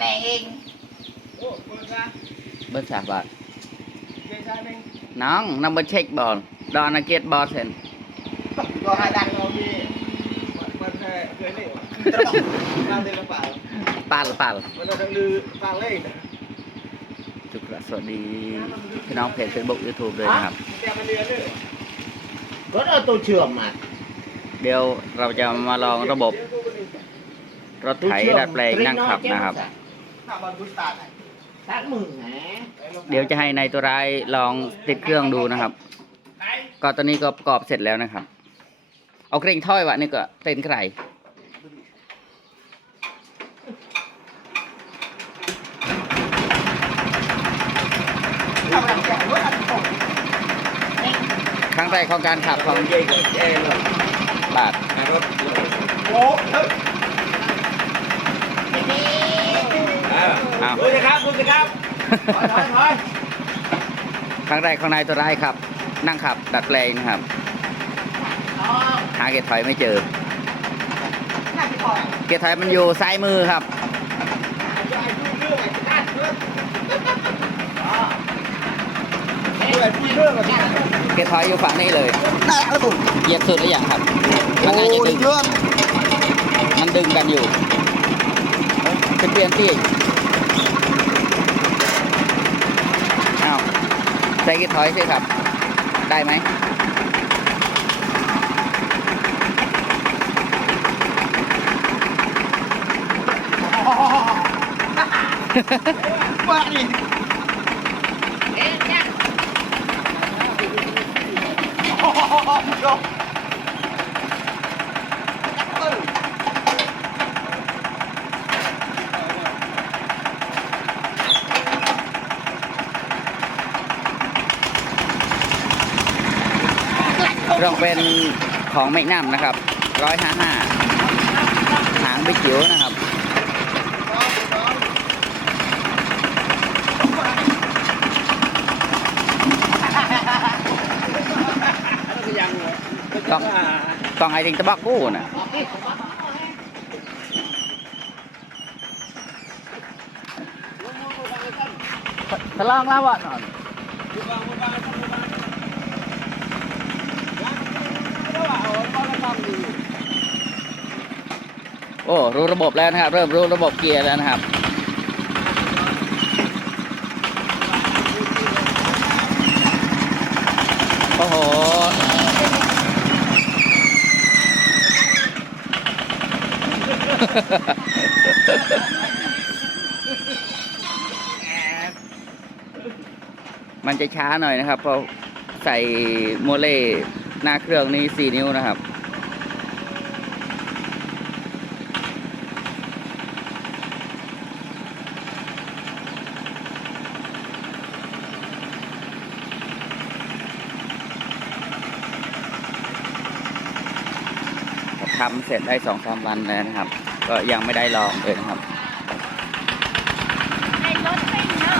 แน่เองโอ้เปิดซะเบอร์สามบาทเจ๊ชายหนึ่งน้องนำมาเช็คบอลดอนอาเกตบอลเซนก็ให้ดังเรามีเปิดแค่เคยเล่นน้ำเต็มกระเป๋าปาลปาลมันจะลือฟังเล่นจุกระสวัสดีพี่น้องเพจเฟซบุ๊กยูทูบด้วยนะครับแกมันเรือเลยรถเอาตัวเชื่อมมาเดี๋ยวเราจะมาลองระบบ รถไถดัดแปลงนั่งขับนะครับถ้ามันบุสตาร์ตัดมือแหมเดี๋ยวจะให้นายตัวร้ายลองติดเครื่องดูนะครับ ก็ตอนนี้ก็ประกอบเสร็จแล้วนะครับ เอาเคร่งถ้อยวะนี่ก็เต้นไกรทำอะไรแกรถอันตกครั้งแรกของการขับของใหญ่กว่าแอร์เลยบาทรถโอ้เฮ้ย นี่ อ้าวดูสิครับดูสิครับถอยถอยถอยครั้งแรกของนายตัวร้ายครับ นั่งขับ ดัดแปลงนะครับน้องหาเกียร์ถอยไม่เจอน่าจะพอเกียร์ถอยมันอยู่ซ้ายมือครับเปิดที่เรื่องอะเกียร์ถอยอยู่ฝั่งนี้เลยได้แล้วผมเหยียบสุดหรือยังครับมันน่าจะดึงเยอะมันดึงกันอยู่เป็นเปลี่ยนที่อีกอ้าว ใส่เกียร์ถอยสิครับ ได้ไหมว่าดิเอ๊ะเนี่ยโอ้โหยกจักร เรื่องเป็นของแมกนัมนะครับร้อยห้าห้าหางบิ๊กจิ๋วนะครับยังเหรอต้องต้องไอติงตะบักกู้นะทะลองแล้ววะนอน โอ้รู้ระบบแล้วนะครับ เริ่มรู้ระบบเกียร์แล้วนะครับโอ้โหมันจะช้าหน่อยนะครับเพราะใส่โมเล่หน้าเครื่องนี้4นิ้วนะครับ ทำเสร็จได้สองสามวันแล้วนะครับ ก็ยังไม่ได้ลองเลยนะครับในรถไม่เนาะ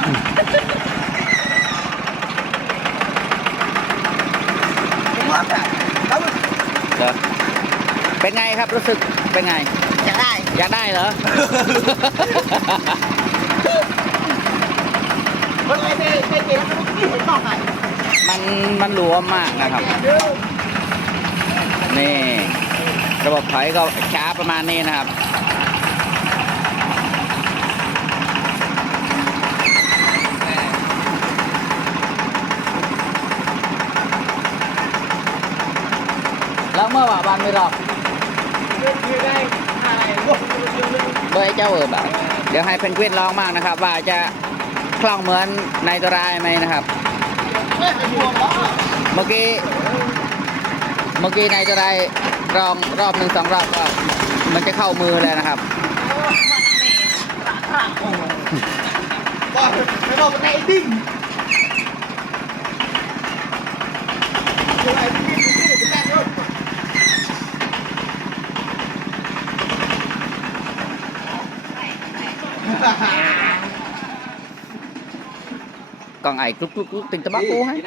ว่าแบบแล้วเหรอเป็นไงครับรู้สึกเป็นไงจะได้ อยากได้เหรอรถไม่ได้ไม่เก่งแล้วก็ไม่เห็นต้องไงมันมันหลวมมากนะครับ นี่ ระบบถอยก็ช้าประมาณนี้นะครับแล้วเมื่อวานไม่รอบเบอร์เจ้าเออแบบเดี๋ยวให้เพนกวินลองมากนะครับ ว่าจะคล่องเหมือนในตัวรายไหมนะครับ เมื่อจะบวมล้อเมื่อกี้ เมื่อกี้นายจะได้ รองรอบหนึ่งสองรอบก็มันจะเข้ามือเลยนะครับบอกไม่บอกในดิ้ง哎 còn ai cúc cúc cúc tình tao bắt cô hay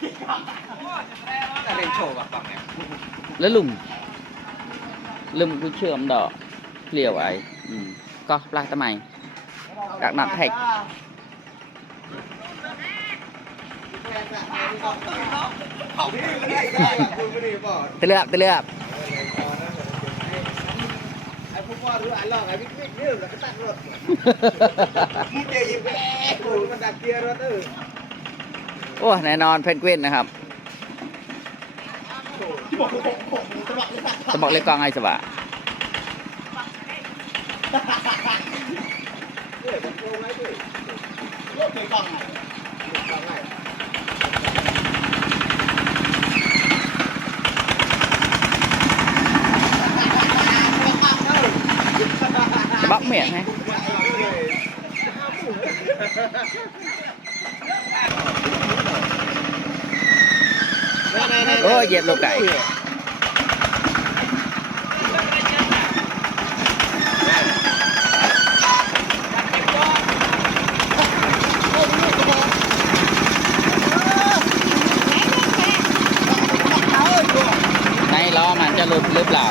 thôi mình เล่นโชว์แบบฝั่งเนี่ย lấy lùng ลืมกูเชื่อมดอกเปลี่ยวไอ้อืมก็ปลาทำไม Đặt nặng thạch. เขาไม่ได้ไม่ได้ได้คุณไม่ได้บอกตะเลือบตะเลือบไอ้พวกพ่อรู้อันหรอกไอ้บิ๊กบิ๊กเรื่องแล้วก็ตัดรถมึงเจอยิบแม่กูมันดักเกียร์รถเออ โอ้แน่นอนเพนกวินนะครับที่บอกผมผมจะบอกเลยกกองไอ้สบะเฮ้ยมันโกงไงด้วยโลกเคยกล้องไงทำไงจะบอกเมียไหมโอ้ยเหยียบลูกไก่ในล้อมันจะหลุดหรือเปล่า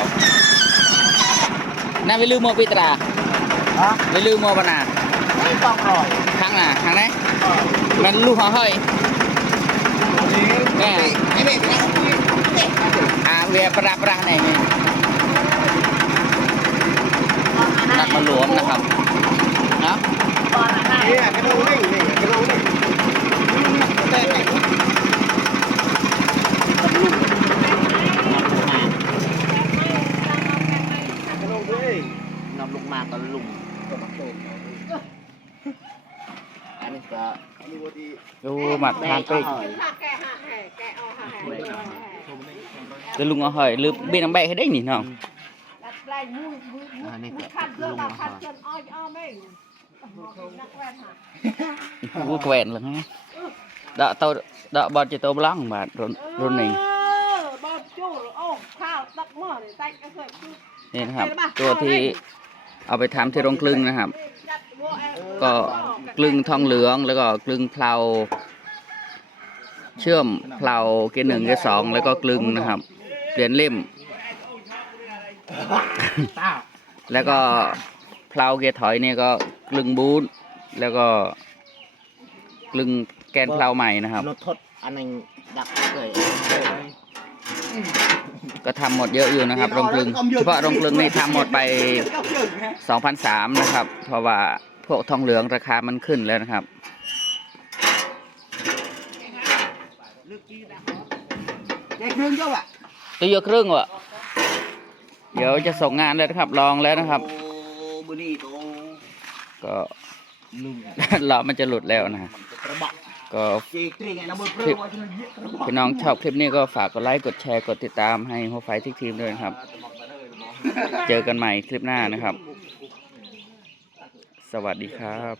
น่าไปลืมโมปิตราฮะไปลืมโมปนาไม่กล้องรอยข้างหน้าข้างไหนมันลูกหัวเฮ้ย แม่ไอ้เบ็ดนะอาเวียประประไหนนี่นักมาหลวมนะครับเนะเนี่ยกระโดดนี่นี่กระโดดนี่แต่ไหนกระโดดนี่นำลงมาตอนลุงอันนี้ก็ดูดี ดูหมัดทานเป๊กจะลุงเอาเฮ้ยลืมเบียน้ำแบะให้ได้หนี่น้องกูแกวนเลยฮะดอกเตาดอกบอลจะโตบลังบาทรุ่นรุ่นนี้บอลจูโอ้ข้าวตักหม้อใส่กระเสือกนี่นะครับ ตัวที่เอาไปทำที่โรงกลึงนะครับ ก็ กลึงทองเหลือง แล้วก็กลึงเพลาเชื่อมเพลาเกยร์หนึ่งเกยร์สองแล้วก็กลึงนะครับ เปลี่ยนเล่ม แล้วก็เพลาเกียร์ถอยเนี่ยก็กลึงบูทแล้วก็กลึงแกนเพลาใหม่นะครับรถทดอันนึงดักเลยก็ทำหมดเยอะอยู่นะครับโรงกลึงเฉพาะโรงกลึงนี่ทำหมดไป 2,003นะครับ เพราะว่า พวกทองเหลืองราคามันขึ้นแล้วนะครับแกเครื่องเจ้าอะตัวเยอะครึ่งวะเดี๋ยวจะส่งงานแล้วนะครับ ลองแล้วนะครับ โอ้บุนี่โตก็ลุงล้อมันจะหลุดแล้วนะ กระบอกก็เจ๊กรีไงนะมือเปรี้ยวว่าจะเยอะกระบอกพี่น้องชอบคลิปนี้ก็ฝากกดไลค์กดแชร์กดติดตามให้หัวไฟทิกทีมด้วยนะครับ เจอกันใหม่คลิปหน้านะครับส วัสดีครับ